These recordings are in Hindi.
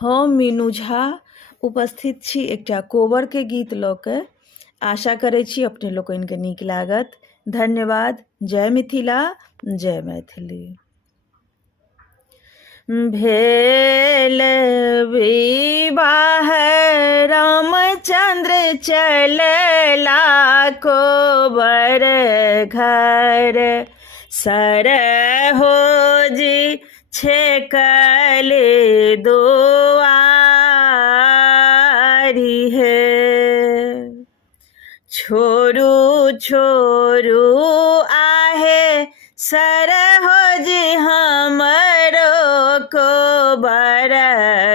हम मीनू झा उपस्थित छी एकटा कोबरके गीत लऽ कऽ। आशा करै छी अपने लोकनिके नीक लागत। धन्यवाद। जय मिथिला, जय मैथिली। भेल विवाह रामचंद्र चलला कोबर घर, सरहोजी छेकल दुआरी है। छोरू छोरू आहे सरहोजी हमरो कोबर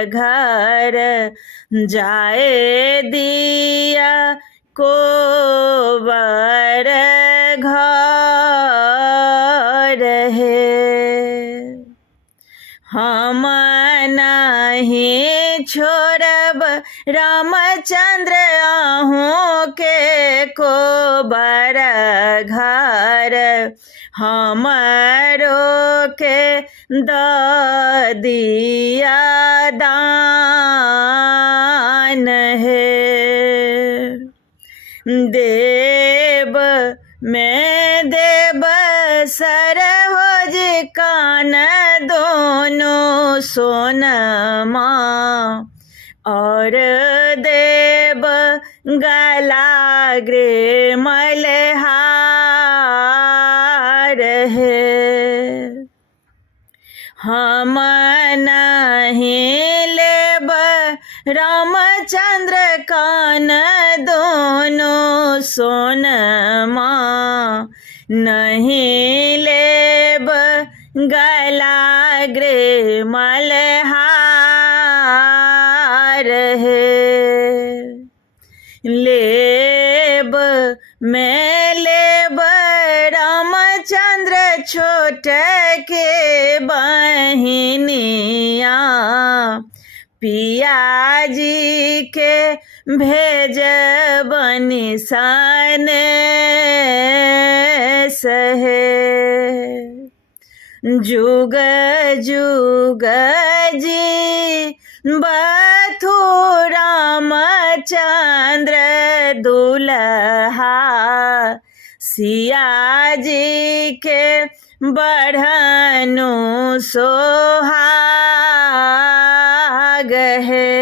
घर, जाए दिया कोबर घर है। हम नहीं छोड़ब रामचंद्र अहूँ के कोबर घर, हमरो के दऽ दिया दान है। देव में देव सरहोजी कान दोनों सोनमा, और देव गलाग्रे मलहार है। हम नहीं लेब रामचंद्र कान दोनों सोनमा, नहीं लेब गलाग्रे मलहार है। लेब में लेब रामचंद्र छोट के बहिनिया, पियाजी के भेजब निशान सहे। जुग जुग जी बथु रामचंद्र दुल्हा, सिया जी के बढ़नु सोहाग है।